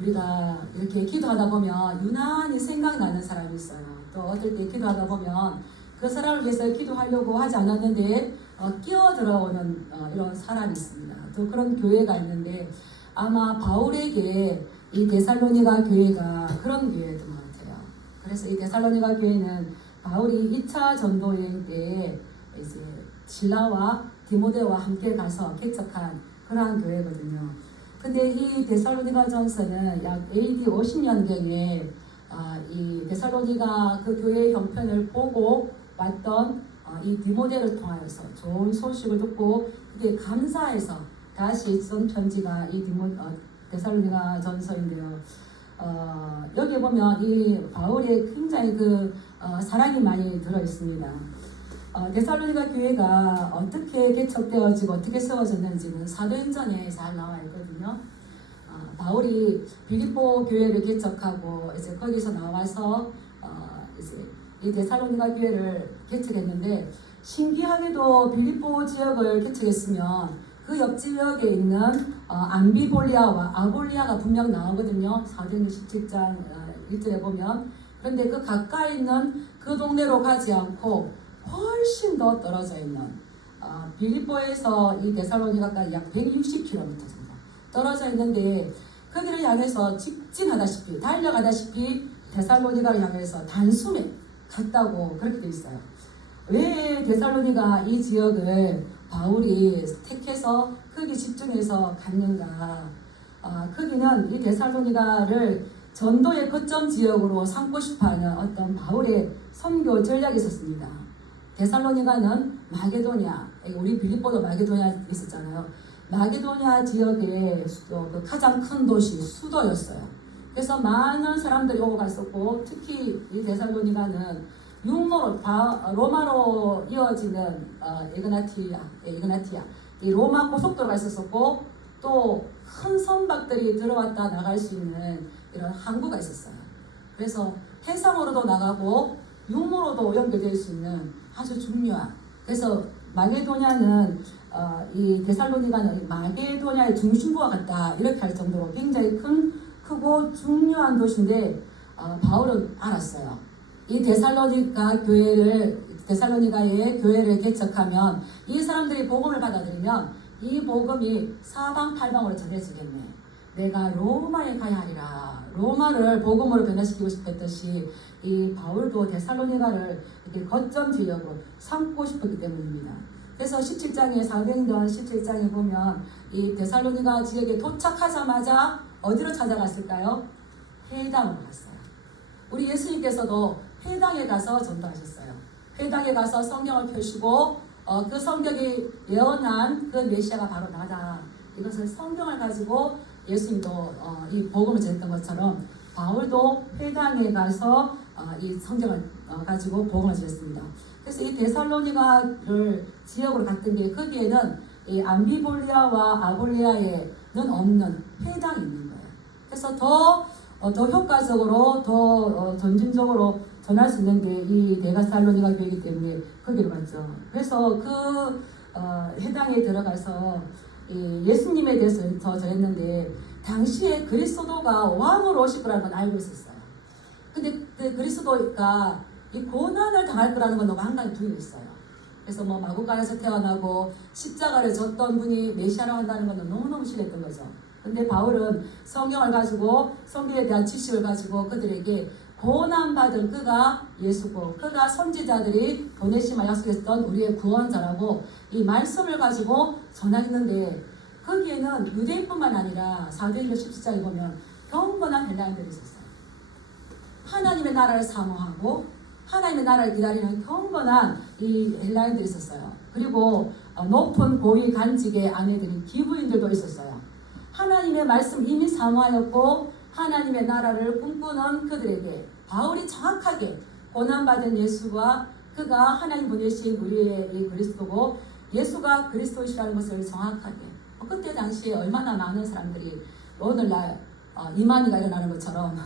우리가 이렇게 기도하다 보면 유난히 생각나는 사람이 있어요. 또 어떨 때 기도하다 보면 그 사람을 위해서 기도하려고 하지 않았는데 끼어들어오는 이런 사람이 있습니다. 또 그런 교회가 있는데 아마 바울에게 이 데살로니가 교회가 그런 교회였던 것 같아요. 그래서 이 데살로니가 교회는 바울이 2차 전도 여행 때 이제 실라와 디모데와 함께 가서 개척한 그러한 교회거든요. 근데 이 데살로니가 전서는 약 AD 50년경에 이 데살로니가 그 교회의 형편을 보고 왔던 이 디모데를 통하여서 좋은 소식을 듣고 그게 감사해서 다시 쓴 편지가 이 데살로니가 전서인데요. 여기 보면 이 바울의 굉장히 사랑이 많이 들어 있습니다. 데살로니가 교회가 어떻게 개척되어지고 어떻게 세워졌는지는 사도행전에 잘 나와 있거든요. 바울이 빌립보 교회를 개척하고 이제 거기서 나와서 이제 이 데살로니가 교회를 개척했는데 신기하게도 빌립보 지역을 개척했으면 그 옆 지역에 있는 암비볼리아와 아볼리아가 분명 나오거든요. 사도행전 17장 1절에 보면. 그런데 그 가까이 있는 그 동네로 가지 않고 훨씬 더 떨어져 있는 빌립보에서 이 데살로니가까지 약 160km 정도 떨어져 있는데 거기를 향해서 직진하다시피 달려가다시피 데살로니가를 향해서 단숨에 갔다고 그렇게 되어 있어요. 왜 데살로니가 이 지역을 바울이 택해서 거기 집중해서 갔는가? 거기는 이 데살로니가를 전도의 거점 지역으로 삼고 싶어하는 어떤 바울의 선교 전략이 있었습니다. 데살로니가는 마게도냐, 우리 빌립보도 마게도냐 있었잖아요. 마게도냐 지역의 그 가장 큰 도시, 수도였어요. 그래서 많은 사람들이 오고 갔었고, 특히 이 데살로니가는 육로로 로마로 이어지는 에그나티아, 이 로마 고속도로가 있었고, 또 큰 선박들이 들어왔다 나갈 수 있는 이런 항구가 있었어요. 그래서 해상으로도 나가고 육로로도 연결될 수 있는 아주 중요한. 그래서 마게도냐는 이 데살로니가는 마게도냐의 중심부와 같다 이렇게 할 정도로 굉장히 크고 중요한 도시인데 바울은 알았어요. 이 데살로니가의 교회를 개척하면 이 사람들이 복음을 받아들이면 이 복음이 사방팔방으로 전해지겠네. 내가 로마에 가야 하리라. 로마를 복음으로 변화시키고 싶었듯이 이 바울도 데살로니가를 이렇게 거점 지역으로 삼고 싶었기 때문입니다. 그래서 17장에 사도행전 17장에 보면 이 데살로니가 지역에 도착하자마자 어디로 찾아갔을까요? 회당으로 갔어요. 우리 예수님께서도 회당에 가서 전도하셨어요. 회당에 가서 성경을 펴시고 그 성경이 예언한 그 메시아가 바로 나다. 이것을 성경을 가지고 예수님도 이 복음을 전했던 것처럼 바울도 회당에 가서 이 성경을 가지고 복음을 전했습니다. 그래서 이 데살로니가를 지역으로 갔던 게 거기에는 이 암비볼리아와 아볼리아에는 없는 회당이 있는 거예요. 그래서 더 효과적으로 더 전진적으로 전할 수 있는 게 이 데살로니가 교회이기 때문에 거기로 갔죠. 그래서 그 회당에 들어가서 예수님에 대해서 더 전했는데 당시에 그리스도가 왕으로 오실 거라는 건 알고 있었어요. 근데 그 그리스도가 이 고난을 당할 거라는 건 너무 한가히 두려웠어요. 그래서 마구간에서 태어나고 십자가를 졌던 분이 메시아라고 한다는 건 너무너무 싫었던 거죠. 근데 바울은 성경을 가지고 성경에 대한 지식을 가지고 그들에게 고난받은 그가 예수고 그가 선지자들이 보내심을 약속했던 우리의 구원자라고 이 말씀을 가지고 전하겠는데 거기에는 유대인뿐만 아니라 사도행전 17장에 보면 경건한 헬라인들이 있었어요. 하나님의 나라를 사모하고 하나님의 나라를 기다리는 경건한 이 헬라인들이 있었어요. 그리고 높은 고위 간직의 아내들인 기부인들도 있었어요. 하나님의 말씀 이미 사모하였고 하나님의 나라를 꿈꾸는 그들에게 바울이 정확하게 고난받은 예수와 그가 하나님 보내신 우리의 이 그리스도고 예수가 그리스도이시라는 것을 정확하게 그때 당시에 얼마나 많은 사람들이 오늘날 이만희가 일어나는 것처럼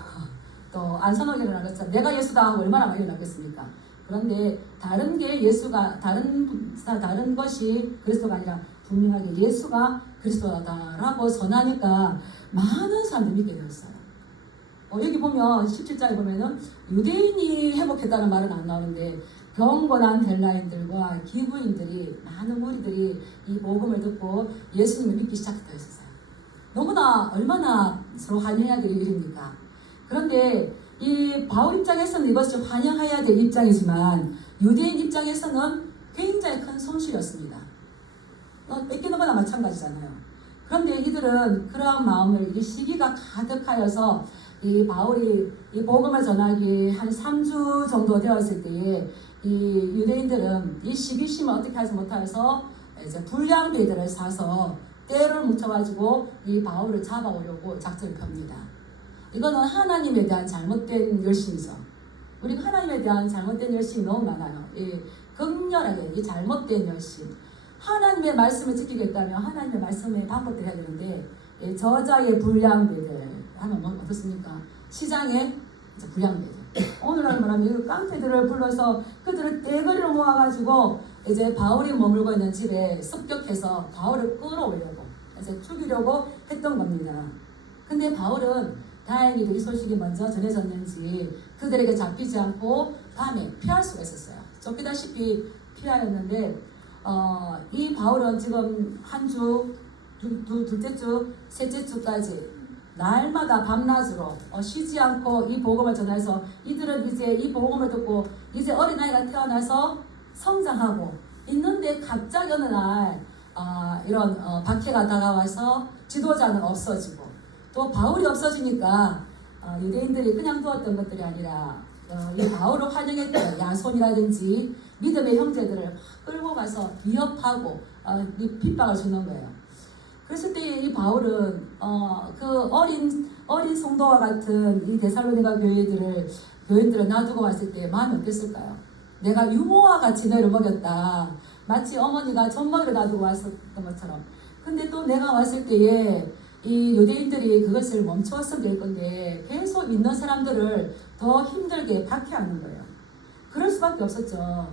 또 안선호가 일어나는 것처럼 내가 예수다 하고 얼마나 많이 일어났겠습니까? 그런데 다른 게 예수가 다른 것이 그리스도가 아니라 분명하게 예수가 그리스도다라고 전하니까 많은 사람들이 믿게 되었어요. 여기 보면 17장에 보면은 유대인이 회복했다는 말은 안 나오는데 경건한 헬라인들과 기브인들이 많은 무리들이 이 복음을 듣고 예수님을 믿기 시작했다 했었어요. 너무나 얼마나 서로 환영해야 될 일입니까? 그런데 이 바울 입장에서는 이것을 환영해야 될 입장이지만 유대인 입장에서는 굉장히 큰 손실이었습니다. 뺏기는 거나 마찬가지잖아요. 그런데 이들은 그러한 마음을 이 시기가 가득하여서 이 바울이 이 복음을 전하기 한 3주 정도 되었을 때에 이 유대인들은 이 시기심을 어떻게 하지 못해서 이제 불량배들을 사서 떼를 묻혀가지고 이 바울을 잡아오려고 작전을 펴니다. 이거는 하나님에 대한 잘못된 열심이죠. 우리가 하나님에 대한 잘못된 열심이 너무 많아요. 이 극렬하게 이 잘못된 열심. 하나님의 말씀을 지키겠다면 하나님의 말씀에 반복을 해야 되는데 저자의 불량배들 하면 뭐 어떻습니까? 시장의 불량배들. 오늘날 말하면 깡패들을 불러서 그들을 떼거리로 모아가지고 이제 바울이 머물고 있는 집에 습격해서 바울을 끌어오려고 이제 죽이려고 했던 겁니다. 근데 바울은 다행히도 이 소식이 먼저 전해졌는지 그들에게 잡히지 않고 밤에 피할 수가 있었어요. 쫓기다시피 피하였는데 이 바울은 지금 한 주, 둘째 주, 셋째 주까지 날마다 밤낮으로 쉬지 않고 이 복음을 전해서 이들은 이제 이 복음을 듣고 이제 어린아이가 태어나서 성장하고 있는데 갑자기 어느 날 이런 박해가 다가와서 지도자는 없어지고 또 바울이 없어지니까 유대인들이 그냥 두었던 것들이 아니라 이 바울을 환영했던 야손이라든지 믿음의 형제들을 막 끌고 가서 위협하고 이 핍박을 주는 거예요. 그랬을 때 이 바울은 그 어린 성도와 같은 이 데살로니가 교인들을 놔두고 왔을 때 마음이 어땠을까요? 내가 유모와 같이 너희를 먹였다. 마치 어머니가 젖먹이를 놔두고 왔었던 것처럼. 근데 또 내가 왔을 때에 이 유대인들이 그것을 멈추었으면 될 건데 계속 믿는 사람들을 더 힘들게 박해하는 거예요. 그럴 수밖에 없었죠.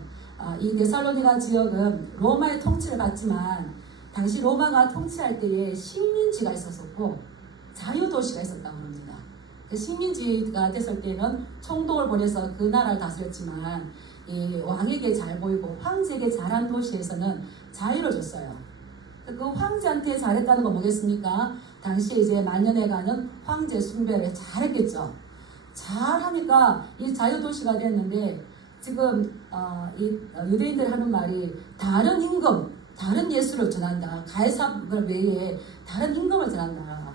이 데살로니가 지역은 로마의 통치를 받지만 당시 로마가 통치할 때에 식민지가 있었었고 자유도시가 있었다고 합니다. 식민지가 됐을 때는 총독을 보내서 그 나라를 다스렸지만 이 왕에게 잘 보이고 황제에게 잘한 도시에서는 자유를 줬어요. 그 황제한테 잘했다는 건 뭐겠습니까? 당시 이제 만년에 가는 황제 숭배를 잘했겠죠. 잘하니까 이 자유도시가 됐는데 지금 이 유대인들 하는 말이 다른 임금, 다른 예수를 전한다. 가이사 외에 다른 임금을 전한다.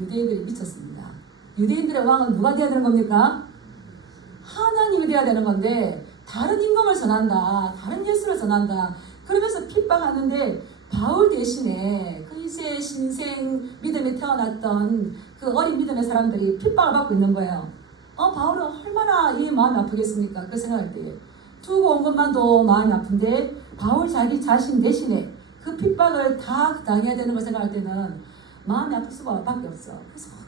유대인들이 미쳤습니다. 유대인들의 왕은 누가 되어야 되는 겁니까? 하나님이 되어야 되는 건데 다른 임금을 전한다. 다른 예수를 전한다. 그러면서 핍박하는데 바울 대신에 그 이제 신생 믿음에 태어났던 그 어린 믿음의 사람들이 핍박을 받고 있는 거예요. 바울은 얼마나 이 마음이 아프겠습니까? 그 생각할 때 두고 온 것만도 마음이 아픈데 바울 자기 자신 대신에 그 핍박을 다 당해야 되는 걸 생각할 때는 마음이 아플 수밖에 없어.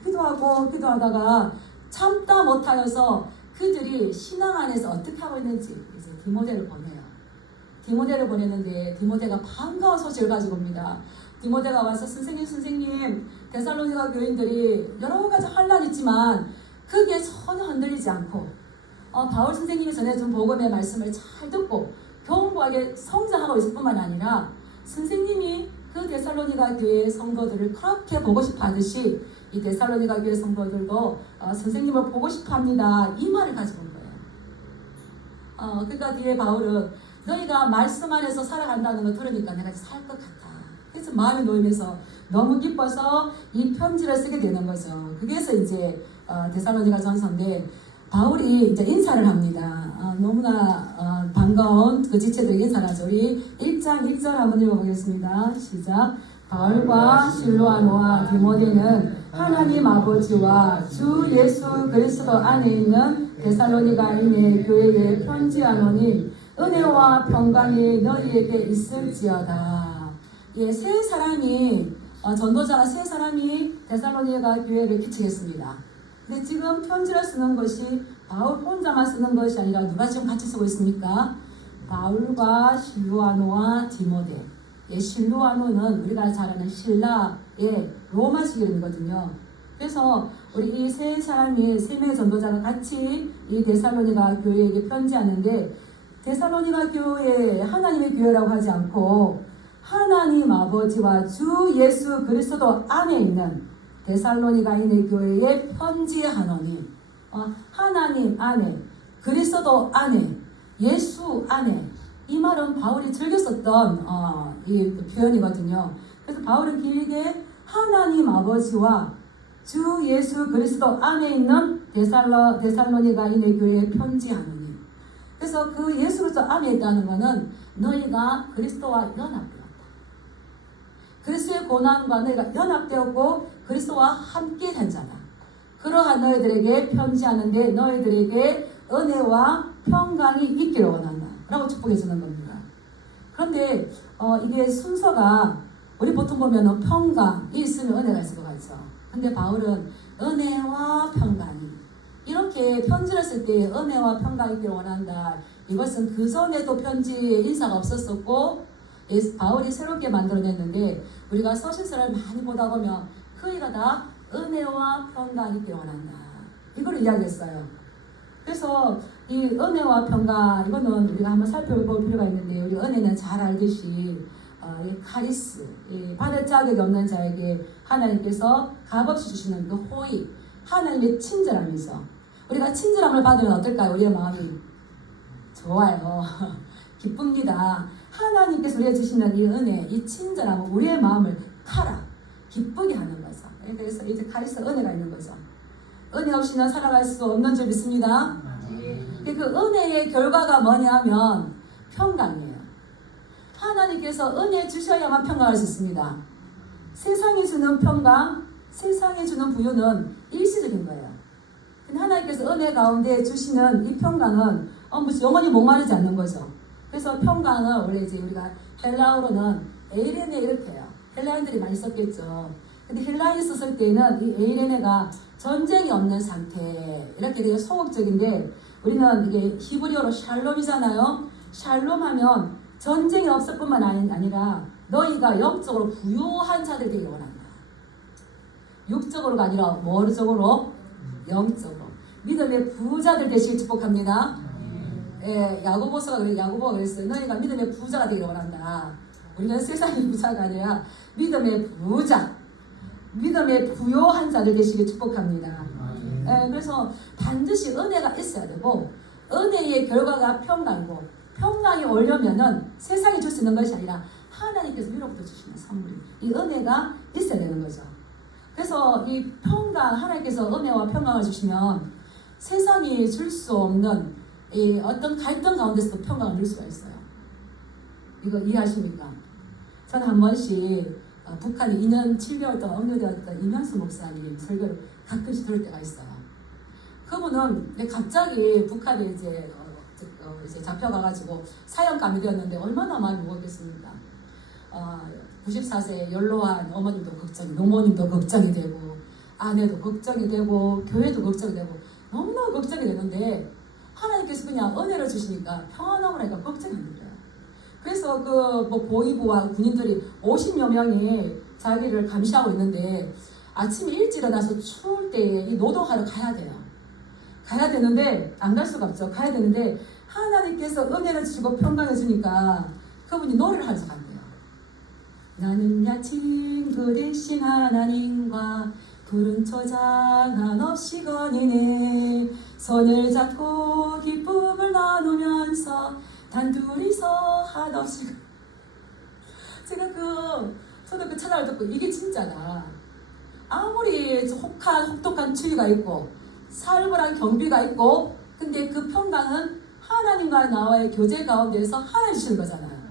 그래서 기도하다가 참다 못하여서 그들이 신앙 안에서 어떻게 하고 있는지 이제 디모데를 보내요. 디모데를 보냈는데 디모데가 반가운 소식을 가지고 옵니다. 디모데가 와서 선생님 데살로니가 교인들이 여러 가지 환란이 있지만 그게 전혀 흔들리지 않고 바울 선생님이 전해준 복음의 말씀을 잘 듣고 견고하게 성장하고 있을 뿐만 아니라 선생님이 그 데살로니가 교회의 성도들을 그렇게 보고 싶어 하듯이 이 데살로니가 교회 성도들도 선생님을 보고 싶어 합니다. 이 말을 가지고 온 거예요. 그러니까 뒤에 바울은 너희가 말씀 안에서 살아간다는 걸 들으니까 내가 살 것 같아. 그래서 마음이 놓이면서 너무 기뻐서 이 편지를 쓰게 되는 거죠. 그래서 이제 데살로니가 전서인데 바울이 이제 인사를 합니다. 너무나 반가운 그 지체들에게 인사를 하죠. 우리 1장 1절 한번 읽어보겠습니다. 시작. 바울과 실로아노와 디모데는 하나님 아버지와 주 예수 그리스도 안에 있는 데살로니가인의 교회에 편지하노니 은혜와 평강이 너희에게 있을지어다. 세 사람이 전도자가 세 사람이 데살로니가 교회를 개척했습니다. 근데 지금 편지를 쓰는 것이 바울 혼자만 쓰는 것이 아니라 누가 지금 같이 쓰고 있습니까? 바울과 실루아노와 디모데. 실루아노는 우리가 잘 아는 신라의 로마식 이름이거든요. 그래서 우리 이 세 사람이 세 명의 전도자가 같이 이 데살로니가 교회에게 편지하는데 데살로니가 교회 하나님의 교회라고 하지 않고 하나님 아버지와 주 예수 그리스도 안에 있는 데살로니가인의 교회에 편지하노니 하나님 안에 그리스도 안에 예수 안에 이 말은 바울이 즐겨 썼던 이 표현이거든요. 그래서 바울은 길게 하나님 아버지와 주 예수 그리스도 안에 있는 데살로니가인의 교회에 편지하노니 그래서 그 예수 그리스도 안에 있다는 것은 너희가 그리스도와 연합되었다. 그리스도의 고난과 너희가 연합되었고 그리스도와 함께 된 자다. 그러한 너희들에게 편지하는데 너희들에게 은혜와 평강이 있기를 원한다. 라고 축복해 주는 겁니다. 그런데 이게 순서가 우리 보통 보면 평강이 있으면 은혜가 있을 것 같죠. 근데 바울은 은혜와 평강이 이렇게 편지를 쓸 때 은혜와 평강이 있기를 원한다. 이것은 그 전에도 편지에 인사가 없었었고 바울이 새롭게 만들어냈는데 우리가 서신서를 많이 보다 보면 거의가 다 은혜와 평강이 있기를 원한다. 이걸 이야기했어요. 그래서 이 은혜와 평강 이거는 우리가 한번 살펴볼 필요가 있는데 우리 은혜는 잘 알듯이 이 카리스 받을 자격이 없는 자에게 하나님께서 값없이 주시는 그 호의 하나님의 친절함이죠. 우리가 친절함을 받으면 어떨까요? 우리의 마음이 좋아요. 기쁩니다. 하나님께서 우리에게 주시는 이 은혜, 이 친절함은 우리의 마음을 기쁘게 하는 거죠. 그래서 이제 카리스 은혜가 있는 거죠. 은혜 없이는 살아갈 수 없는 줄 믿습니다. 그 은혜의 결과가 뭐냐면 평강이에요. 하나님께서 은혜 주셔야만 평강할 수 있습니다. 세상이 주는 평강, 세상이 주는 부유는 일시적인 거예요. 근데 하나님께서 은혜 가운데 주시는 이 평강은 영원히 목마르지 않는 거죠. 그래서 평강은 원래 이제 우리가 헬라어로는 에이레네 이렇게 해요. 헬라인들이 많이 썼겠죠. 근데 헬라인이 썼을 때는 이 에이레네가 전쟁이 없는 상태 이렇게 되게 소극적인데 우리는 이게 히브리어로 샬롬이잖아요. 샬롬하면 전쟁이 없을 뿐만 아니라 너희가 영적으로 부유한 자들 되기 원한다. 육적으로가 아니라 뭐적으로? 영적으로. 믿음의 부자들 되시길 축복합니다. 야고보가 그랬어요. 너희가 믿음의 부자가 되기를 원한다. 우리는 세상의 부자가 아니라 믿음의 부자, 믿음의 부요한 자들 되시길 축복합니다. 그래서 반드시 은혜가 있어야 되고 은혜의 결과가 평강이고 평강이 오려면은 세상이 줄 수 있는 것이 아니라 하나님께서 위로부터 주시는 선물이 이 은혜가 있어야 되는 거죠. 그래서 이 평강 하나님께서 은혜와 평강을 주시면 세상이 줄 수 없는 이 어떤 갈등 가운데서도 평강을 줄 수가 있어요. 이거 이해하십니까? 저는 한 번씩 북한에 2년 7개월 동안 억류되었던 이명수 목사님 설교를 가끔씩 들을 때가 있어요. 그분은 갑자기 북한에 이제 잡혀가가지고 사형감이 되었는데 얼마나 많이 먹었겠습니까? 94세 연로한 어머님도 걱정이, 노모님도 걱정이 되고 아내도 걱정이 되고 교회도 걱정이 되고 너무너무 걱정이 되는데 하나님께서 그냥 은혜를 주시니까 평안함을 하니까 걱정이 안 들어요. 그래서 보위부와 군인들이 50여 명이 자기를 감시하고 있는데 아침에 일찍 일어나서 추울 때에 이 노동하러 가야 돼요. 가야 되는데 안 갈 수가 없죠. 가야 되는데 하나님께서 은혜를 주시고 평강을 주니까 그분이 노래를 하면서 간대요. 나는야 친구 대신 하나님과 푸른 초장 한없이 거니네 손을 잡고 기쁨을 나누면서 단둘이서 한없이 제가 저도 그 찬양을 듣고 이게 진짜다. 아무리 혹독한 추위가 있고 살벌한 경비가 있고 근데 그 평강은 하나님과 나와의 교제 가운데서 하나님 주시는 거잖아요.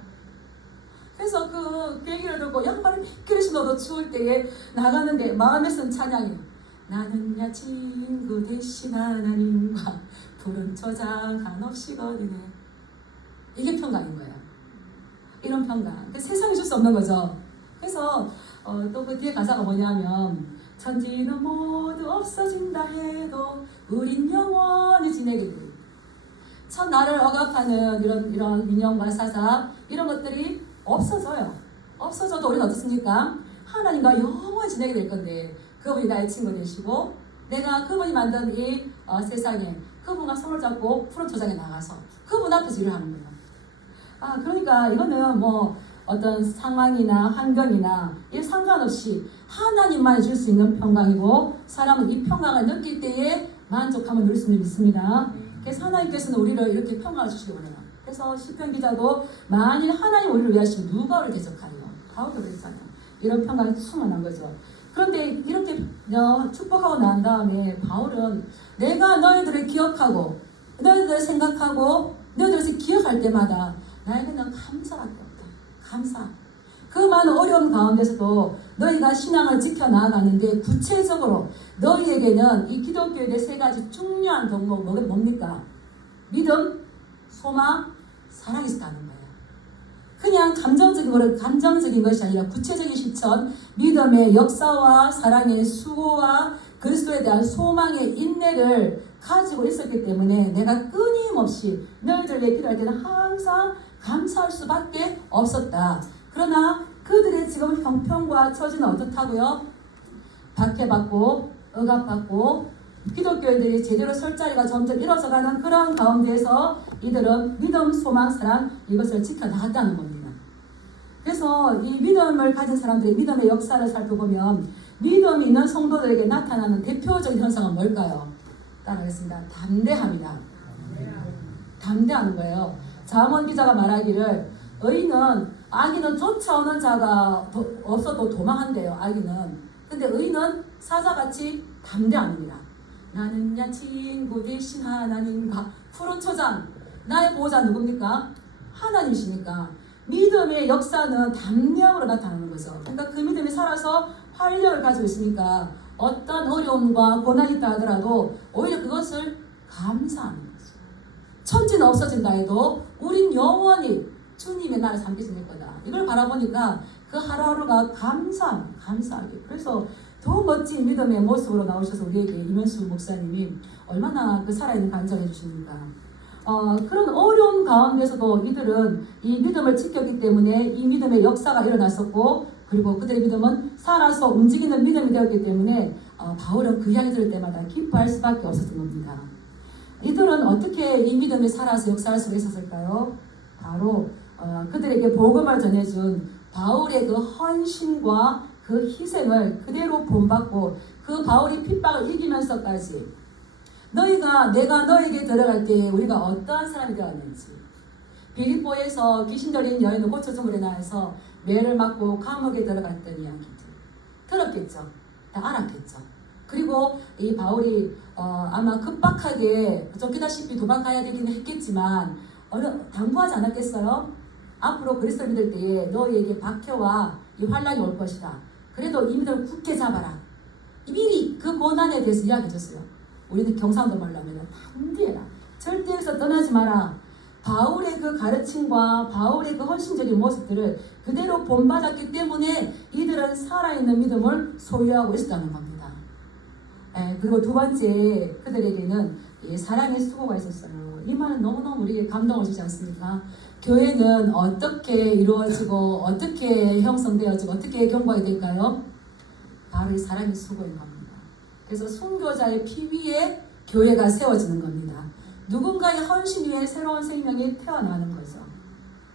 그래서 그 얘기를 듣고 양말을 몇 개를 신어도 추울 때에 나가는데 마음에 쓴 찬양이 나는야 친구 대신 하나님과 푸른 초장 한없이 거리네. 이게 평강인 거예요. 이런 평강. 세상에 줄 수 없는 거죠. 그래서 또 그 뒤에 가사가 뭐냐면 천지는 모두 없어진다 해도 우린 영원히 지내게 돼. 첫 나를 억압하는 이런 민영과 사사 이런 것들이 없어져요. 없어져도 우리는 어떻습니까? 하나님과 영원히 지내게 될 건데 그분이 나의 친구 되시고 내가 그분이 만든 이 세상에 그분과 손을 잡고 프론토장에 나가서 그분 앞에서 일을 하는 거예요. 그러니까 이거는 뭐 어떤 상황이나 환경이나 이 상관없이 하나님만 줄 수 있는 평강이고 사람은 이 평강을 느낄 때에 만족함을 누릴 수 있습니다. 그래서 하나님께서는 우리를 이렇게 평강을 주시기 원해요. 그래서 시편 기자도 만일 하나님 우리를 위하시면 누가 우리를 대적하리요? 바울도 그랬잖아요. 이런 평강이 충만한 거죠. 그런데 이렇게 축복하고 난 다음에 바울은 내가 너희들을 기억하고 너희들을 생각하고 너희들을 기억할 때마다 나에게는 감사밖에 없다. 감사. 그 많은 어려움 가운데서도 너희가 신앙을 지켜나가는데 구체적으로 너희에게는 이 기독교의 세 가지 중요한 덕목은 뭡니까? 믿음, 소망, 사랑이 있다는 거예요. 그냥 감정적인 것이 아니라 구체적인 실천, 믿음의 역사와 사랑의 수고와 그리스도에 대한 소망의 인내를 가지고 있었기 때문에 내가 끊임없이 너희들 위해 기도할 때는 항상 감사할 수밖에 없었다. 그러나 그들의 지금 형편과 처지는 어떻다고요? 박해받고 억압받고 기독교인들이 제대로 설 자리가 점점 잃어져가는 그런 가운데에서 이들은 믿음, 소망, 사랑 이것을 지켜나갔다는 겁니다. 그래서 이 믿음을 가진 사람들의 믿음의 역사를 살펴보면 믿음이 있는 성도들에게 나타나는 대표적인 현상은 뭘까요? 따라하겠습니다. 담대함이다. 담대하는 거예요. 잠언 기자가 말하기를 악인은 쫓아오는 자가 없어도 도망한대요. 악인은. 근데 의인은 사자같이 담대합니다. 나는야 친구 대신 하나님과 푸른 초장 나의 보호자 누굽니까? 하나님이시니까 믿음의 역사는 담대함으로 나타나는 거죠. 그러니까 그 믿음이 살아서 활력을 가지고 있으니까 어떤 어려움과 고난이 있다 하더라도 오히려 그것을 감사하는 거죠. 천지는 없어진다 해도 우린 영원히 주님의 나라를 함께 지낼 거다. 이걸 바라보니까 그 하루하루가 감사하게. 그래서 더 멋진 믿음의 모습으로 나오셔서 우리에게 이면수 목사님이 얼마나 그 살아있는 간증을 해주십니까? 그런 어려운 가운데서도 이들은 이 믿음을 지켰기 때문에 이 믿음의 역사가 일어났었고 그리고 그들의 믿음은 살아서 움직이는 믿음이 되었기 때문에 바울은 그 이야기 들을 때마다 기뻐할 수밖에 없었던 겁니다. 이들은 어떻게 이 믿음이 살아서 역사할 수가 있었을까요? 바로 그들에게 복음을 전해준 바울의 그 헌신과 그 희생을 그대로 본받고 그 바울이 핍박을 이기면서까지 내가 너에게 들어갈 때 우리가 어떠한 사람이 되었는지 빌립보에서 귀신 들린 여인을 고쳐줌으로 인해서 매를 맞고 감옥에 들어갔던 이야기들 들었겠죠. 다 알았겠죠. 그리고 이 바울이 아마 급박하게 쫓기다시피 도망가야 되긴 했겠지만 당부하지 않았겠어요? 앞으로 그리스도 믿을 때에 너희에게 박해와 이 환란이 올 것이다. 그래도 이 믿음을 굳게 잡아라. 미리 그 고난에 대해서 이야기해줬어요. 우리는 경상도 말로 하면 담대해라. 절대 여기서 떠나지 마라. 바울의 그 가르침과 바울의 그 헌신적인 모습들을 그대로 본받았기 때문에 이들은 살아있는 믿음을 소유하고 있었다는 겁니다. 그리고 두 번째 그들에게는 사랑의 수고가 있었어요. 이 말은 너무너무 우리에게 감동을 주지 않습니까? 교회는 어떻게 이루어지고 어떻게 형성되어지고 어떻게 경과가 될까요? 바로 이 사랑의 수고인 겁니다. 그래서 순교자의 피 위에 교회가 세워지는 겁니다. 누군가의 헌신 위에 새로운 생명이 태어나는 거죠.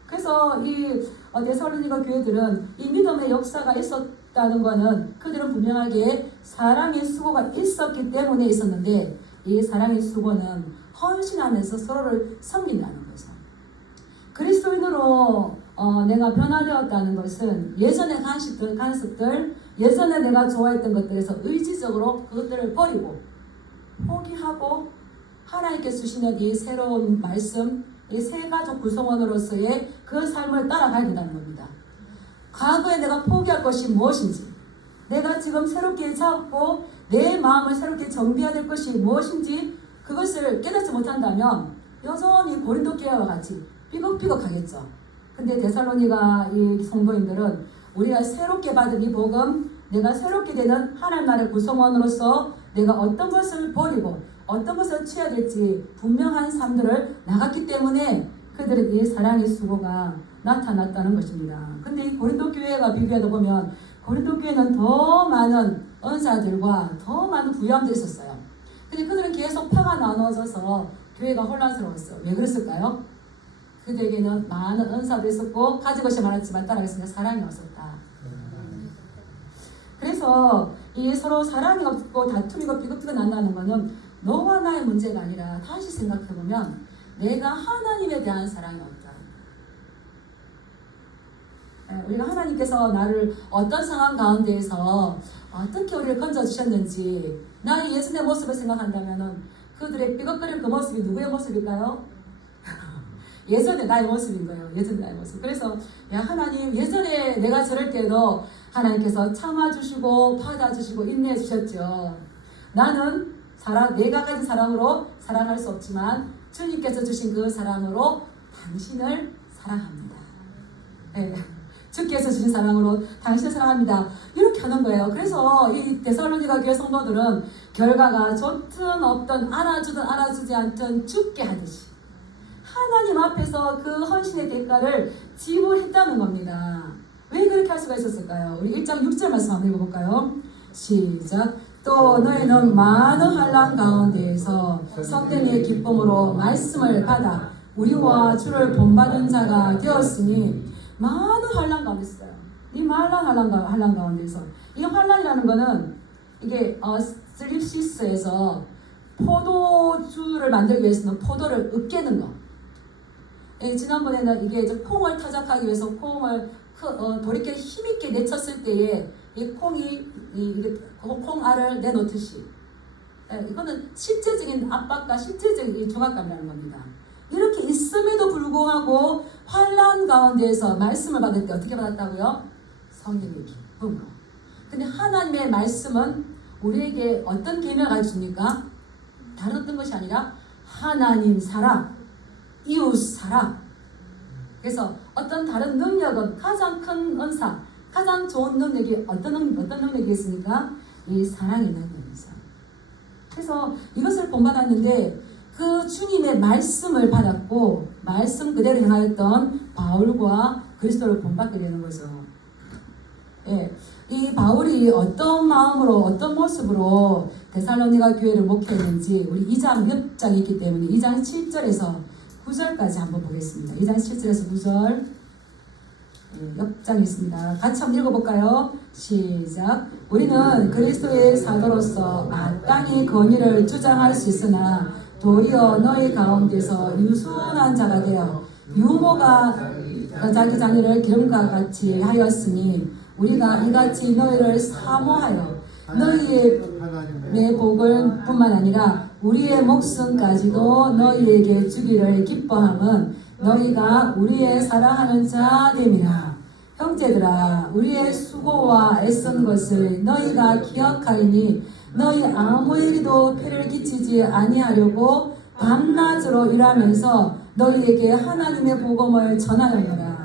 그래서 이 데살로니가 교회들은 이 믿음의 역사가 있었다는 것은 그들은 분명하게 사랑의 수고가 있었기 때문에 있었는데 이 사랑의 수고는 헌신 안에서 서로를 섬긴다는 거죠. 그리스도인으로 내가 변화되었다는 것은 예전의 간섭들, 예전에 내가 좋아했던 것들에서 의지적으로 그것들을 버리고 포기하고 하나님께 주시는 이 새로운 말씀, 이 새 가족 구성원으로서의 그 삶을 따라가야 된다는 겁니다. 과거에 내가 포기할 것이 무엇인지, 내가 지금 새롭게 잡고 내 마음을 새롭게 정비해야 될 것이 무엇인지 그것을 깨닫지 못한다면 여전히 고린도 교회와 같이 삐걱삐걱하겠죠. 근데 데살로니가 이 성도인들은 우리가 새롭게 받은 이 복음, 내가 새롭게 되는 하나님 나라의 구성원으로서 내가 어떤 것을 버리고 어떤 것을 취해야 될지 분명한 삶들을 나갔기 때문에 그들은 이 사랑의 수고가 나타났다는 것입니다. 근데 이 고린도 교회가 비교하다 보면 고린도 교회는 더 많은 은사들과 더 많은 부유함들이 있었어요. 근데 그들은 계속 파가 나눠져서 교회가 혼란스러웠어요. 왜 그랬을까요? 그들에게는 많은 은사도 있었고 가진 것이 많았지만 따라가겠습니다. 사랑이 없었다. 그래서 이 서로 사랑이 없고 다툼이고 비겁비가 난다는 것은 너와 나의 문제가 아니라 다시 생각해보면 내가 하나님에 대한 사랑이 없다. 우리가 하나님께서 나를 어떤 상황 가운데에서 어떻게 우리를 건져주셨는지 나의 예수의 모습을 생각한다면 그들의 삐걱거리는 그 모습이 누구의 모습일까요? 예전에 나의 모습인 거예요. 예전에 나의 모습. 그래서 야 하나님 예전에 내가 저럴 때도 하나님께서 참아주시고 받아주시고 인내해주셨죠. 나는 내가 가진 사랑으로 사랑할 수 없지만 주님께서 주신 그 사랑으로 당신을 사랑합니다. 네. 주께서 주신 사랑으로 당신을 사랑합니다. 이렇게 하는 거예요. 그래서 이 데살로니가 교회 성도들은 결과가 좋든 없든 안아주든 안아주지 않든 죽게 하듯이 하나님 앞에서 그 헌신의 대가를 지불했다는 겁니다. 왜 그렇게 할 수가 있었을까요? 우리 1장 6절 말씀 한번 읽어볼까요? 시작. 또 너희는 많은 환난 가운데에서 성된 이의 기쁨으로 말씀을 받아 우리와 주를 본받은 자가 되었으니 많은 환난 가운데 있어요. 이 많은 환난 가운데서 이 환난이라는 거는 이게 슬립시스에서 포도주를 만들기 위해서는 포도를 으깨는 거. 지난번에는 이게 이제 콩을 타작하기 위해서 콩을 돌이켜 힘있게 내쳤을 때에 이 콩이 콩알을 내놓듯이 이거는 실제적인 압박과 실제적인 중압감이라는 겁니다. 이렇게 있음에도 불구하고 환난 가운데에서 말씀을 받을 때 어떻게 받았다고요? 성령의 기쁨으로. 근데 하나님의 말씀은 우리에게 어떤 계명을 가르칩니까? 다른 어떤 것이 아니라 하나님 사랑, 이웃 사랑. 그래서 어떤 다른 능력은 가장 큰 은사, 가장 좋은 능력이 어떤 능력이 있습니까? 이 사랑의 능력이죠. 그래서 이것을 본받았는데 그 주님의 말씀을 받았고 말씀 그대로 행하였던 바울과 그리스도를 본받게 되는 거죠. 예, 이 바울이 어떤 마음으로 어떤 모습으로 데살로니가 교회를 목회했는지 우리 2장 몇 장이 있기 때문에 2장 7절에서 9절까지 한번 보겠습니다. 2장 7절에서 9절 옆장이 있습니다. 같이 한번 읽어볼까요? 시작. 우리는 그리스도의 사도로서 마땅히 권위를 주장할 수 있으나 도리어 너희 가운데서 유순한 자가 되어 유모가 자기 자녀를 기름과 같이 하였으니 우리가 이같이 너희를 사모하여 너희의 내 복을 뿐만 아니라 우리의 목숨까지도 너희에게 주기를 기뻐함은 너희가 우리의 사랑하는 자됨이라. 형제들아 우리의 수고와 애쓴 것을 너희가 기억하리니 너희 아무에게도 폐를 끼치지 아니하려고 밤낮으로 일하면서 너희에게 하나님의 복음을 전하려노라.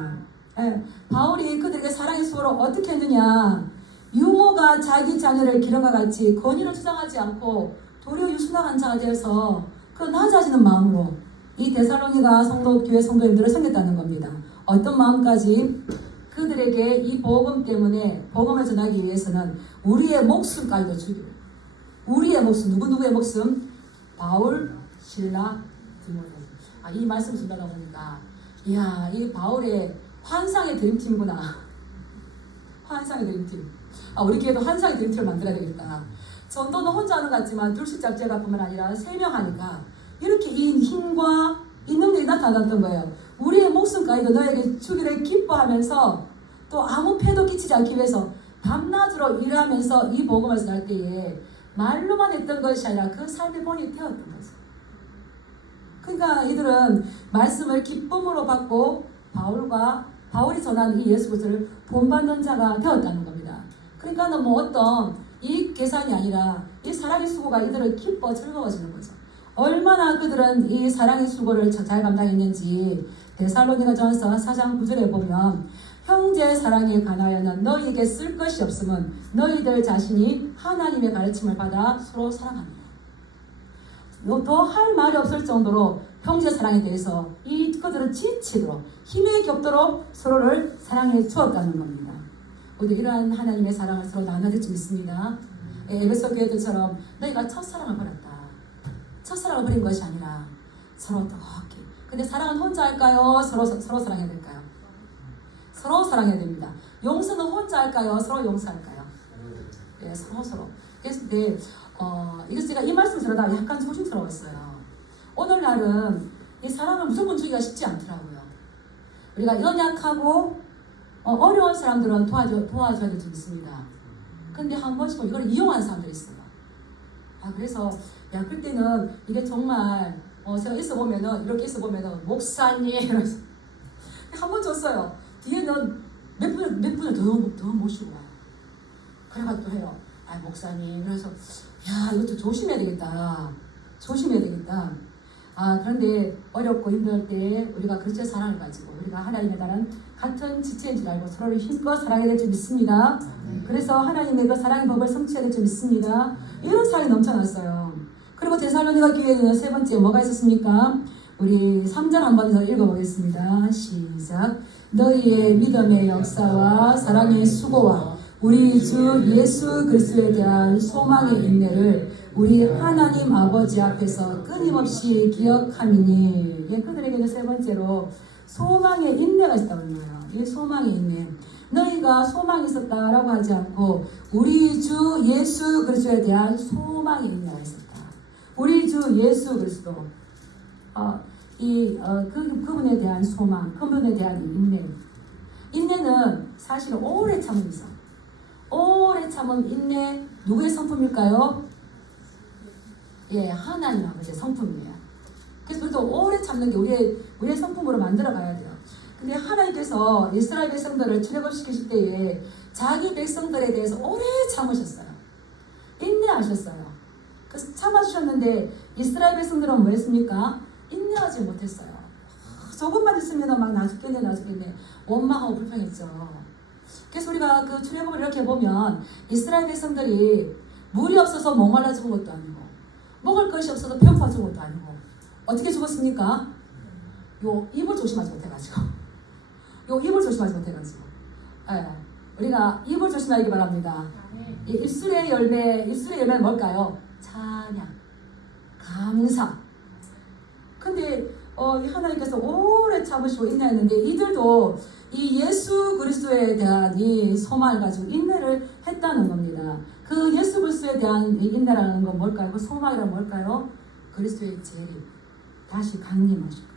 바울이 그들에게 사랑의 수고를 어떻게 했느냐? 유모가 자기 자녀를 기름과 같이 권위를 주장하지 않고 도리어 유순한 자가 되어서 그 낮아지는 마음으로 이 데살로니가 교회 성도님들을 섬겼다는 겁니다. 어떤 마음까지? 그들에게 이 복음 때문에 복음을 전하기 위해서는 우리의 목숨까지도 주기로. 우리의 목숨, 누구의 목숨? 바울, 실라, 디모데. 이 말씀 준다고 보니까 이야, 이 바울의 환상의 드림팀이구나. 환상의 드림팀. 우리 교회도 환상의 드림팀을 만들어야 되겠다. 전도는 혼자 하는 것 같지만 둘씩 잡지가 뿐만 아니라 3명 하니까 이렇게 이 힘과 이 능력이 나타났던 거예요. 우리의 목숨까지도 너에게 주기를 기뻐하면서 또 아무 폐도 끼치지 않기 위해서 밤낮으로 일하면서 이 복음을 전할 때에 말로만 했던 것이 아니라 그 삶의 본이 되었던 거죠. 그러니까 이들은 말씀을 기쁨으로 받고 바울이 전한 이 예수 그리스도를 본받는 자가 되었다는 겁니다. 그러니까는 뭐 어떤 이익 계산이 아니라 이 사랑의 수고가 이들을 기뻐 즐거워지는 거죠. 얼마나 그들은 이 사랑의 수고를 잘 감당했는지 데살로니가전서 4장 9절에 보면 형제 사랑에 관하여는 너희에게 쓸 것이 없으면 너희들 자신이 하나님의 가르침을 받아 서로 사랑합니다. 더 할 말이 없을 정도로 형제 사랑에 대해서 그들은 지치도록 힘에 겹도록 서로를 사랑해 주었다는 겁니다. 우리 이러한 하나님의 사랑을 서로 나눠줄 수 있습니다. 에베소 교회들처럼 너희가 첫사랑을 버렸다. 첫사랑을 버린 것이 아니라 서로 더 깊이. 근데 사랑은 혼자 할까요? 서로 사랑해야 될까요? 서로 사랑해야 됩니다. 용서는 혼자 할까요? 서로 용서할까요? 예, 서로. 그래서 이거 제가 이 말씀 들으다가 약간 조심스러웠어요. 오늘날은 이 사랑을 무조건 주기가 쉽지 않더라고요. 우리가 연약하고 어려운 사람들은 도와줘야 될 수 있습니다. 근데 한 번씩 이걸 이용하는 사람들이 있어요. 그래서 그럴 때는 이게 정말 제가 있어보면은 이렇게 있어보면은 목사님 이러면서 한 번 줬어요. 뒤에는 몇 분을 더 모시고 와요. 그래가지고 해요. 목사님 그래서 이것도 조심해야 되겠다. 그런데 어렵고 힘들 때 우리가 그리스도의 사랑을 가지고 우리가 하나님에 따른 같은 지체인 줄 알고 서로를 힘껏 사랑해야 될 줄 믿습니다. 그래서 하나님의 그 사랑의 법을 성취해야 될 줄 믿습니다. 이런 사랑이 넘쳐났어요. 그리고 데살로니가 교회에는 세 번째 뭐가 있었습니까? 우리 3절 한번 더 읽어보겠습니다. 시작. 너희의 믿음의 역사와 사랑의 수고와 우리 주 예수 그리스도에 대한 소망의 인내를 우리 하나님 아버지 앞에서 끊임없이 기억하미니. 그들에게는 세 번째로 소망의 인내가 있다는 거예요. 이 소망의 인내. 너희가 소망이 있었다라고 하지 않고 우리 주 예수 그리스도에 대한 소망의 인내가 있었다. 우리 주 예수 그리스도 그분에 대한 소망, 그분에 대한 인내. 인내는 사실 오래 참음이죠. 오래 참은 인내 누구의 성품일까요? 하나님 아버지의 성품이에요. 그래서 우리도 오래 참는 게 우리의 성품으로 만들어 가야 돼요. 근데 하나님께서 이스라엘 백성들을 출애굽시키실 때에 자기 백성들에 대해서 오래 참으셨어요. 인내하셨어요. 그래서 참아주셨는데 이스라엘 백성들은 뭐 했습니까? 인내하지 못했어요. 조금만 있으면 막 나죽겠네 원망하고 불평했죠. 그래서 우리가 그 출애굽을 이렇게 보면 이스라엘 백성들이 물이 없어서 목말라 죽은 것도 아니고 먹을 것이 없어서 배고파 죽은 것도 아니고 어떻게 죽었습니까? 입을 조심하지 못해가지고 우리가 입을 조심하기 바랍니다. 입술의 열매는 뭘까요? 찬양, 감사. 근데 하나님께서 오래 참으시고 인내했는데 이들도 이 예수 그리스도에 대한 이 소망을 가지고 인내를 했다는 겁니다. 그 예수 그리스도에 대한 이 인내라는 건 뭘까요? 그 소망이란 뭘까요? 그리스도의 재림, 다시 강림하실 것.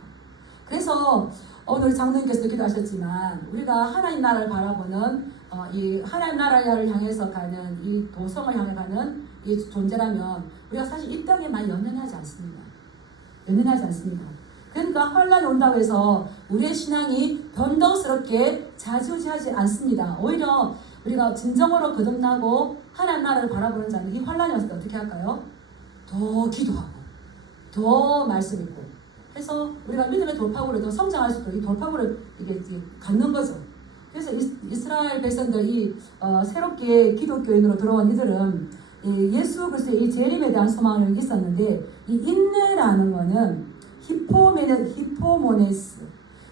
그래서 오늘 장로님께서도 기도하셨지만 우리가 하나님 나라를 바라보는 이 하나님 나라를 향해서 가는 이 도성을 향해 가는 이 존재라면 우리가 사실 이 땅에 많이 연연하지 않습니다. 그러니까 환란이 온다고 해서 우리의 신앙이 변덕스럽게 자주지하지 않습니다. 오히려 우리가 진정으로 거듭나고 하나님 나라를 바라보는 자는 이 환란이 왔을 때 어떻게 할까요? 더 기도하고 더 말씀 읽고 해서 우리가 믿음의 돌파구를 더 성장할 수 있도록 이 돌파구를 이게 갖는 거죠. 그래서 이스라엘 백성들 새롭게 기독교인으로 들어온 이들은 예수 그리스도의 이 재림에 대한 소망을 있었는데 이 인내라는 거는 히포모네스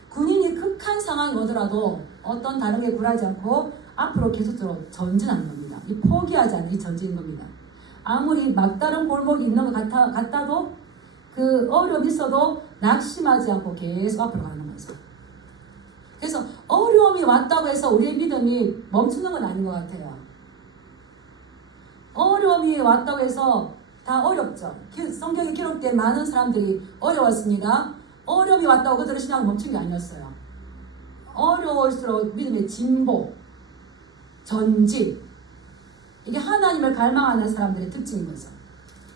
군인이 극한 상황이 오더라도 어떤 다른 게 굴하지 않고 앞으로 계속적으로 전진하는 겁니다. 이 포기하지 않는 이 전진인 겁니다. 아무리 막다른 골목이 있는 것 같아도 그 어려움이 있어도 낙심하지 않고 계속 앞으로 가는 거죠. 그래서 어려움이 왔다고 해서 우리의 믿음이 멈추는 건 아닌 것 같아요. 어려움이 왔다고 해서 다 어렵죠. 성경에 기록된 많은 사람들이 어려웠습니다. 어려움이 왔다고 그들의 신앙을 멈춘 게 아니었어요. 어려울수록 믿음의 진보, 전진, 이게 하나님을 갈망하는 사람들의 특징인 거죠.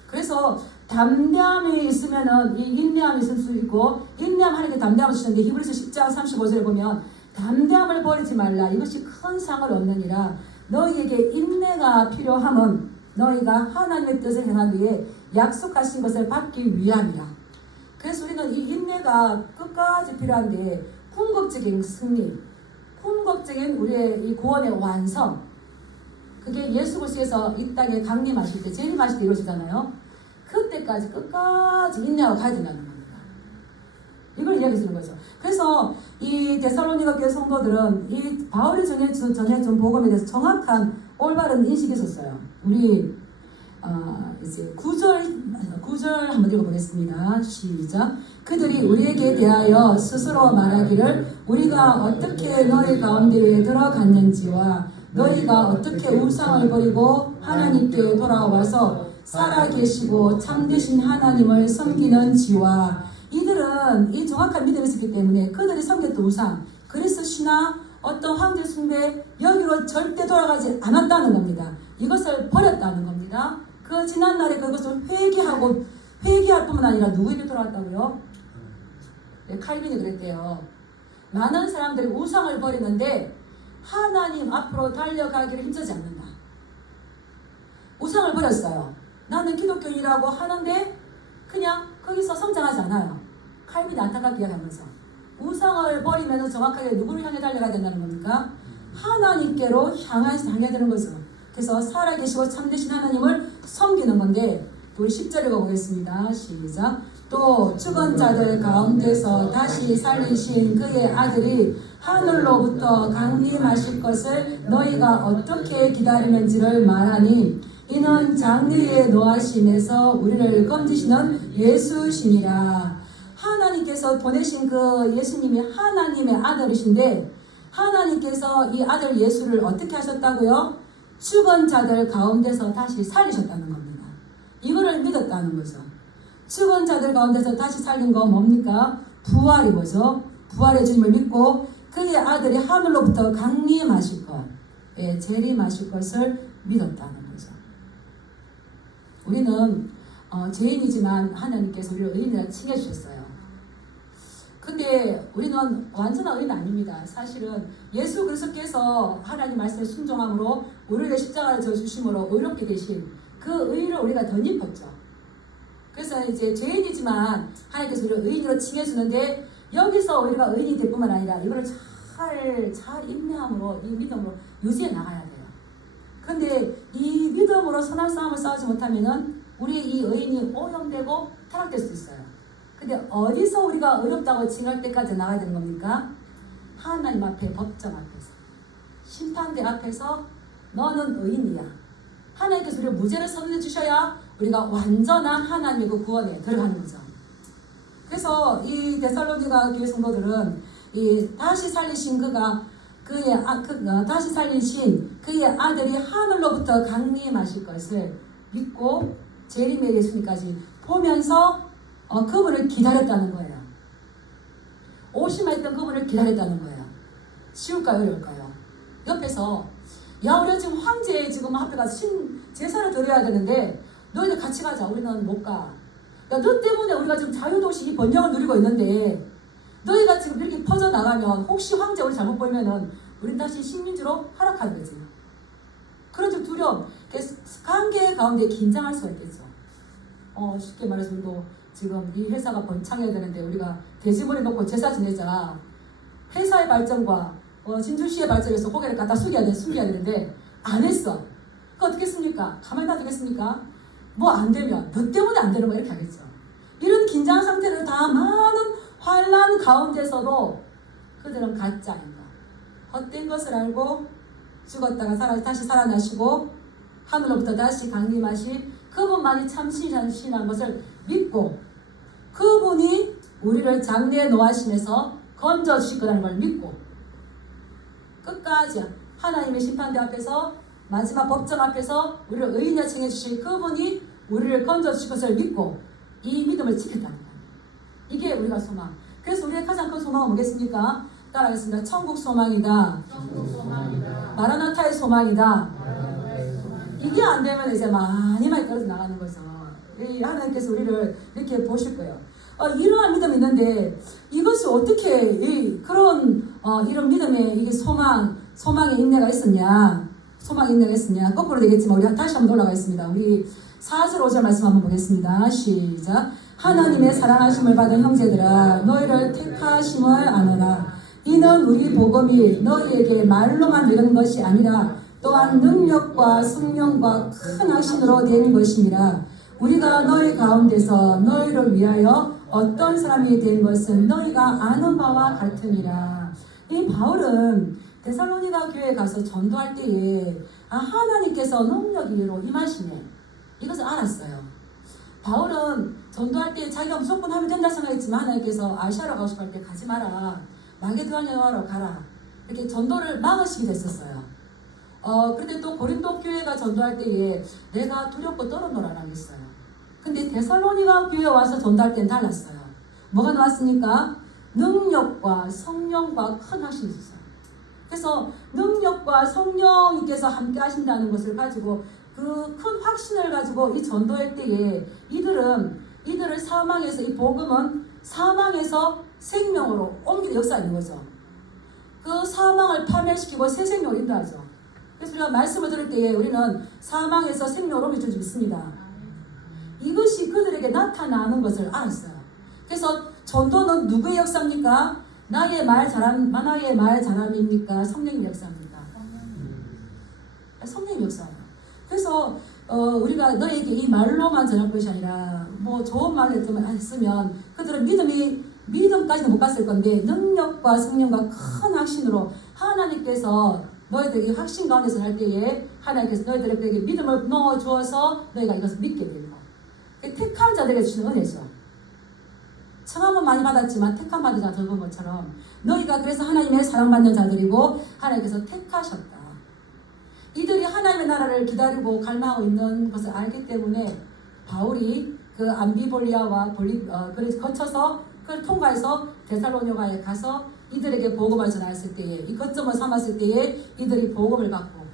그래서 담대함이 있으면은 이 인내함이 있을 수 있고, 인내함 하나님께 담대함을 주시는데 히브리서 10장 35절에 보면 담대함을 버리지 말라. 이것이 큰 상을 얻느니라. 너희에게 인내가 필요함은 너희가 하나님의 뜻을 행하기 위해 약속하신 것을 받기 위함이라. 그래서 우리는 이 인내가 끝까지 필요한데 궁극적인 승리, 궁극적인 우리의 이 구원의 완성, 그게 예수 그리스도에서 이 땅에 강림하실 때, 재림하실 때 이루어지잖아요. 그때까지 끝까지 인내하고 가야 된다는 겁니다. 이걸 이야기해 주는 거죠. 그래서 이 데살로니가 교회 성도들은 이 바울이 전해준 복음에 대해서 정확한 올바른 인식이 있었어요. 우리 이제 9절 한번 읽어보겠습니다. 시작. 그들이 우리에게 대하여 스스로 말하기를 우리가 어떻게 너희 가운데에 들어갔는지와 너희가 어떻게 우상을 버리고 하나님께 돌아와서 살아계시고 참되신 하나님을 섬기는지와 이들은 이 정확한 믿음이 있었기 때문에 그들이 섬겼던 우상, 그리스 신화, 어떤 황제 숭배 여기로 절대 돌아가지 않았다는 겁니다. 이것을 버렸다는 겁니다. 그 지난날에 그것을 회개할 뿐만 아니라 누구에게 돌아왔다고요? 네, 칼빈이 그랬대요. 많은 사람들이 우상을 버리는데 하나님 앞으로 달려가기를 힘쓰지 않는다. 우상을 버렸어요. 나는 기독교인이라고 하는데 그냥 거기서 성장하지 않아요. 칼빈이 안타깝게 이야기하면서 우상을 버리면 정확하게 누구를 향해 달려가야 된다는 겁니까? 하나님께로 향해야 되는 거죠. 그래서 살아계시고 참되신 하나님을 섬기는 건데 우리 10절 읽어보겠습니다. 시작. 또 죽은 자들 가운데서 다시 살리신 그의 아들이 하늘로부터 강림하실 것을 너희가 어떻게 기다리는지를 말하니 이는 장래에 노하심에서 우리를 건지시는 예수심이라. 하나님께서 보내신 그 예수님이 하나님의 아들이신데 하나님께서 이 아들 예수를 어떻게 하셨다고요? 죽은 자들 가운데서 다시 살리셨다는 겁니다. 이거를 믿었다는 거죠. 죽은 자들 가운데서 다시 살린 건 뭡니까? 부활이 뭐죠? 부활의 주님을 믿고 그의 아들이 하늘로부터 강림하실 것, 재림하실 것을 믿었다는 거죠. 우리는 죄인이지만 하나님께서 우리를 의인이라 칭해주셨어요. 근데 우리는 완전한 의인 아닙니다. 사실은 예수 그리스도께서 하나님 말씀에 순종함으로 우리를 십자가를 져주심으로 의롭게 되신 그 의를 우리가 덧입었죠. 그래서 이제 죄인이지만 하나님께서 우리를 의인으로 칭해주는데 여기서 우리가 의인이 될 뿐만 아니라 이거를 잘 인내함으로 이 믿음으로 유지해 나가야 돼요. 그런데 이 믿음으로 선한 싸움을 싸우지 못하면은 우리 이 의인이 오염되고 타락될 수 있어요. 근데 어디서 우리가 어렵다고 칭할 때까지 나가야 되는 겁니까? 하나님 앞에, 법정 앞에서, 심판대 앞에서 너는 의인이야. 하나님께서 우리를 무죄를 선언해 주셔야 우리가 완전한 하나님의 그 구원에 들어가는 거죠. 그래서 이 데살로니가 교회 성도들은 이 다시 살리신 다시 살리신 그의 아들이 하늘로부터 강림하실 것을 믿고 재림의 예수님까지 보면서 그분을 기다렸다는 거예요. 오심했던 그분을 기다렸다는 거예요. 쉬울까요? 어려울까요? 옆에서 야 우리가 지금 황제에 지금 앞에 가서 제사를 드려야 되는데 너희들 같이 가자. 우리는 못 가. 야 너 때문에 우리가 지금 자유도시 이 번영을 누리고 있는데 너희가 지금 이렇게 퍼져나가면 혹시 황제 우리 잘못 보이면은 우린 다시 식민지로 하락하는 거지. 그런 좀 두려움. 관계 가운데 긴장할 수가 있겠죠. 쉽게 말해서 우리도 지금 이 회사가 번창해야 되는데 우리가 돼지머리 놓고 제사 지내자. 회사의 발전과 진주시의 발전에서 고개를 갖다 숙여야 되는데 안 했어. 그거 어떻게 했습니까? 가만히 놔두겠습니까? 뭐 안 되면 너 때문에 안 되는 거 이렇게 하겠죠. 이런 긴장 상태를 다 많은 환란 가운데서도 그들은 가짜인가 헛된 것을 알고 죽었다가 다시 살아나시고 하늘로부터 다시 강림하신 그분만이 참 신이라는 것을 믿고 그분이 우리를 장래에 노하심에서 건져주실 거라는 걸 믿고 끝까지 하나님의 심판대 앞에서 마지막 법정 앞에서 우리를 의인이라 칭해주실 그분이 우리를 건져주실 것을 믿고 이 믿음을 지켰다는 거예요. 이게 우리가 소망. 그래서 우리의 가장 큰 소망은 뭐겠습니까? 따라하겠습니다. 천국 소망이다. 마라나타의 소망이다. 이게 안 되면 이제 많이 떨어져 나가는 거죠. 하나님께서 우리를 이렇게 보실 거예요. 이러한 믿음이 있는데 이것을 어떻게 이런 믿음에 이게 소망의 인내가 있었냐? 소망의 인내가 있었냐? 거꾸로 되겠지만 우리 다시 한번 올라가겠습니다. 우리 4절 5절 말씀 한번 보겠습니다. 시작. 하나님의 사랑하심을 받은 형제들아 너희를 택하심을 아노라. 이는 우리 복음이 너희에게 말로만 이르는 것이 아니라 또한 능력과 성령과 큰 확신으로 된 것임이라. 우리가 너희 가운데서 너희를 위하여 어떤 사람이 된 것은 너희가 아는 바와 같으니라. 이 바울은 데살로니가 교회에 가서 전도할 때에 하나님께서 능력으로 임하시네, 이것을 알았어요. 바울은 전도할 때 자기가 무조건 하면 된다 생각했지만 하나님께서 아시아로 가고 싶을 때 가지 마라, 마게도냐로 가라, 이렇게 전도를 막으시게 됐었어요. 그런데 또 고린도 교회가 전도할 때에 내가 두렵고 떨어노라 하겠어요. 근데 데살로니가 교회에 와서 전도할 때는 달랐어요. 뭐가 나왔습니까? 능력과 성령과 큰 확신이 있었어요. 그래서 능력과 성령님께서 함께 하신다는 것을 가지고 그 큰 확신을 가지고 이 전도할 때에 이들을 사망에서, 이 복음은 사망에서 생명으로 옮기는 역사가 있는 거죠. 그 사망을 파멸시키고 새 생명을 인도하죠. 그래서 우리가 말씀을 들을 때에 우리는 사망에서 생명으로 옮길 줄 믿습니다. 이것이 그들에게 나타나는 것을 알았어요. 그래서 전도는 누구의 역사입니까? 나의 말 잘함입니까? 성령의 역사입니까? 성령의 역사예요. 그래서 우리가 너에게 이 말로만 전할 것이 아니라 뭐 좋은 말을 했으면 그들은 믿음까지는 못 갔을 건데 능력과 성령과 큰 확신으로 하나님께서 너희들에게 확신 가운데서 할 때에 하나님께서 너희들에게 믿음을 넣어주어서 너희가 이것을 믿게 되는 거. 택한 자들에게 주시는 은혜죠. 청함은 많이 받았지만 택함 받은 자가 더 본 것처럼 너희가 그래서 하나님의 사랑받는 자들이고 하나님께서 택하셨다. 이들이 하나님의 나라를 기다리고 갈망하고 있는 것을 알기 때문에 바울이 그 암비볼리아와 그를 거쳐서 그걸 통과해서 데살로니가에 가서 이들에게 복음을 전했을 때에, 이 거점을 삼았을 때에 이들이 복음을 받고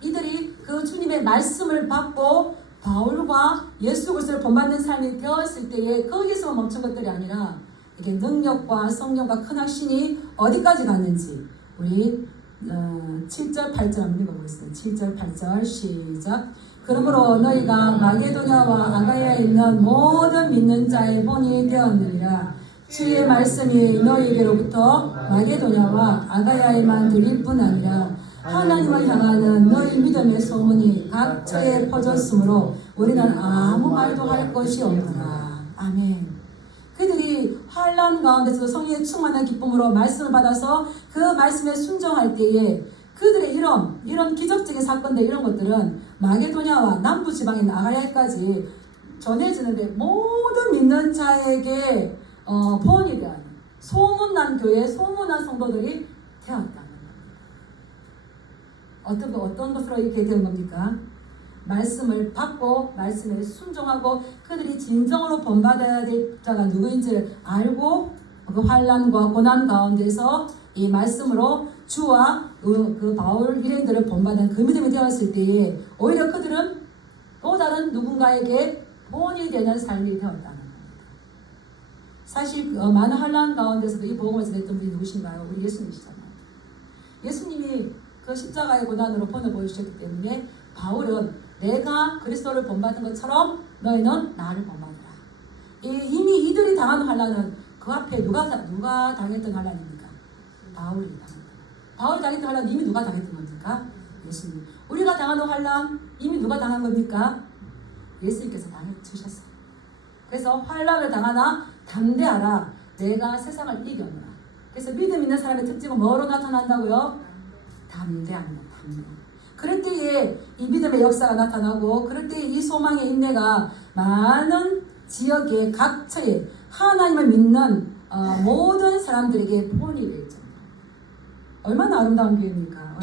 이들이 그 주님의 말씀을 받고 바울과 예수 그리스도를 본받는 삶이 되었을 때에 거기서만 멈춘 것들이 아니라 이게 능력과 성령과 큰 확신이 어디까지 갔는지 우리 7절 8절 한번 읽어보겠습니다. 7절 8절 시작. 그러므로 너희가 마게도냐와 아가야에 있는 모든 믿는 자의 본이 되었느니라. 주의 말씀이 너희에게로부터 마게도냐와 아가야에만 들릴 뿐 아니라 하나님을 향하는 너희 믿음의 소문이 각처에 퍼졌으므로 우리는 아무 말도 할 것이 없노라. 아멘. 그들이 환난 가운데서 성령의 충만한 기쁨으로 말씀을 받아서 그 말씀에 순종할 때에 그들의 이런 기적적인 사건들, 이런 것들은 마게도냐와 남부 지방에 있는 아가야까지 전해지는데 모든 믿는 자에게 보온이 되는 소문난 교회, 소문난 성도들이 되었다는 겁니다. 어떤 것으로 이렇게 된 겁니까? 말씀을 받고 말씀에 순종하고 그들이 진정으로 본받아야 될 자가 누구인지를 알고 그 환난과 고난 가운데서 이 말씀으로 주와 그 바울 일행들을 본받는 그 믿음이 되었을 때에 오히려 그들은 또 다른 누군가에게 본이 되는 삶이 되었다는 겁니다. 사실 많은 환난 가운데서도 이 복음을 전했던 분이 누구신가요? 우리 예수님이시잖아요. 예수님이 그 십자가의 고난으로 본을 보여주셨기 때문에 바울은 내가 그리스도를 본받은 것처럼 너희는 나를 본받으라. 이미 이들이 당한 환난은 그 앞에 누가 당했던 환난입니까? 바울이 당했던. 바울이 당했던 환난 이미 누가 당했던 겁니까? 예수님. 우리가 당하는 환난 이미 누가 당한 겁니까? 예수님께서 당해주셨어요. 그래서 환난을 당하나 담대하라. 내가 세상을 이겨노라. 그래서 믿음 있는 사람의 특징은 뭐로 나타난다고요? 담대합니다. 담대. 그럴 때에 이 믿음의 역사가 나타나고 그럴 때에 이 소망의 인내가 많은 지역의 각처에 하나님을 믿는 모든 사람들에게 본이 되죠. 얼마나 아름다운 교회입니까?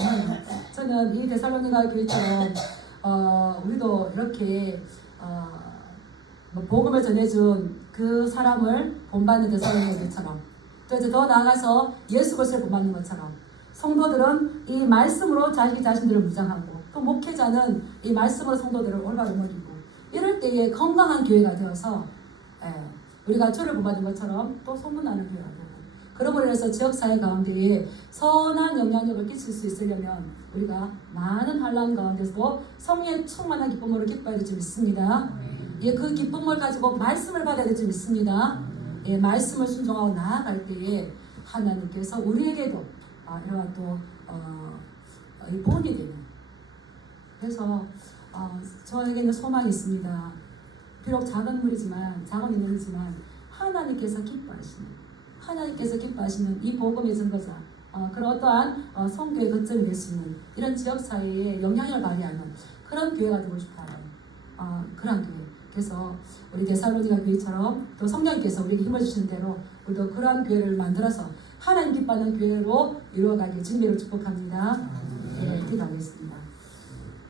저는 이 데살로니가 교회처럼 우리도 이렇게 복음을 전해준 그 사람을 본받는 데살로니가 교회처럼 또 이제 더 나아가서 예수 그리스도를 본받는 것처럼 성도들은 이 말씀으로 자기 자신들을 무장하고 또 목회자는 이 말씀으로 성도들을 올바로 먹이고 이럴 때에 건강한 교회가 되어서 우리가 주를 본받는 것처럼 또 소문나는 교회가 되고 그러므로 해서 지역사회 가운데에 선한 영향력을 끼칠 수 있으려면 우리가 많은 환난 가운데서도 성령의 충만한 기쁨으로 기뻐야 될 줄 믿습니다. 그 기쁨을 가지고 말씀을 받아야 될 줄 믿습니다. 말씀을 순종하고 나아갈 때에 하나님께서 우리에게도 이러한 또 본이 되는. 그래서 저에게는 소망이 있습니다. 비록 작은 인물이지만 하나님께서 기뻐하시는 이 복음의 증거자, 그런 어떠한 성교의 거점이 될 수 있는 이런 지역 사회에 영향을 발휘하는 그런 교회가 되고 싶어요. 그런 교회. 그래서 우리 데살로니가 교회처럼 또 성령님께서 우리에게 힘을 주시는 대로 우리도 그러한 교회를 만들어서 하나님 기뻐하는 교회로 이루어가길 주님으로 축복합니다. 네, 기도하겠습니다.